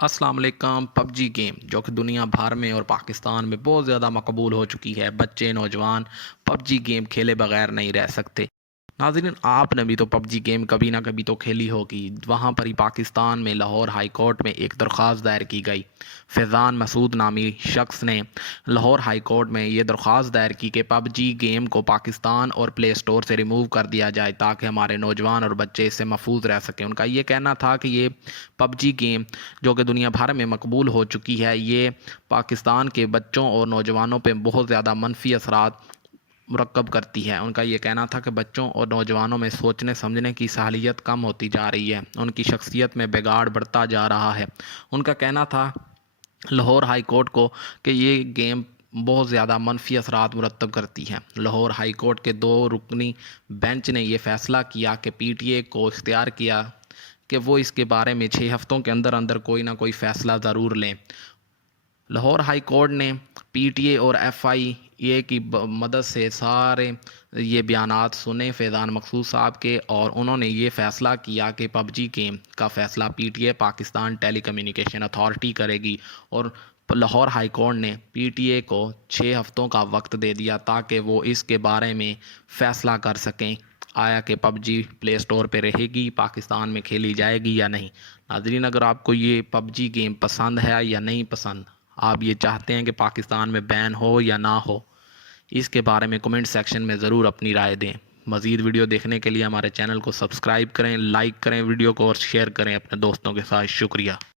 السلام علیکم۔ پب جی گیم جو کہ دنیا بھر میں اور پاکستان میں بہت زیادہ مقبول ہو چکی ہے، بچے نوجوان پب جی گیم کھیلے بغیر نہیں رہ سکتے۔ ناظرین، آپ نے بھی تو پب جی گیم کبھی نہ کبھی تو کھیلی ہوگی۔ وہاں پر ہی پاکستان میں لاہور ہائی کورٹ میں ایک درخواست دائر کی گئی۔ فیضان مسعود نامی شخص نے لاہور ہائی کورٹ میں یہ درخواست دائر کی کہ پب جی گیم کو پاکستان اور پلے اسٹور سے ریموو کر دیا جائے تاکہ ہمارے نوجوان اور بچے اس سے محفوظ رہ سکیں۔ ان کا یہ کہنا تھا کہ یہ پب جی گیم جو کہ دنیا بھر میں مقبول ہو چکی ہے، یہ پاکستان کے بچوں اور نوجوانوں پہ بہت زیادہ منفی اثرات مرکب کرتی ہے۔ ان کا یہ کہنا تھا کہ بچوں اور نوجوانوں میں سوچنے سمجھنے کی صلاحیت کم ہوتی جا رہی ہے، ان کی شخصیت میں بگاڑ بڑھتا جا رہا ہے۔ ان کا کہنا تھا لاہور ہائی کورٹ کو کہ یہ گیم بہت زیادہ منفی اثرات مرتب کرتی ہے۔ لاہور ہائی کورٹ کے 2 رکنی بینچ نے یہ فیصلہ کیا کہ پی ٹی اے کو اختیار کیا کہ وہ اس کے بارے میں 6 ہفتوں کے اندر اندر کوئی نہ کوئی فیصلہ ضرور لیں۔ لاہور ہائی کورٹ نے پی ٹی اے اور ایف آئی اے کی مدد سے سارے یہ بیانات سنے فیضان مسعود صاحب کے، اور انہوں نے یہ فیصلہ کیا کہ پب جی گیم کا فیصلہ P T A Pakistan telecommunication authority کرے گی، اور لاہور ہائی کورٹ نے پی ٹی اے کو 6 ہفتوں کا وقت دے دیا تاکہ وہ اس کے بارے میں فیصلہ کر سکیں آیا کہ پب جی پلے اسٹور پہ رہے گی، پاکستان میں کھیلی جائے گی یا نہیں۔ ناظرین، اگر آپ کو یہ پب جی گیم پسند ہے یا نہیں پسند، آپ یہ چاہتے ہیں کہ پاکستان میں بین ہو یا نہ ہو، اس کے بارے میں کمنٹ سیکشن میں ضرور اپنی رائے دیں۔ مزید ویڈیو دیکھنے کے لیے ہمارے چینل کو سبسکرائب کریں، لائک کریں ویڈیو کو اور شیئر کریں اپنے دوستوں کے ساتھ۔ شکریہ۔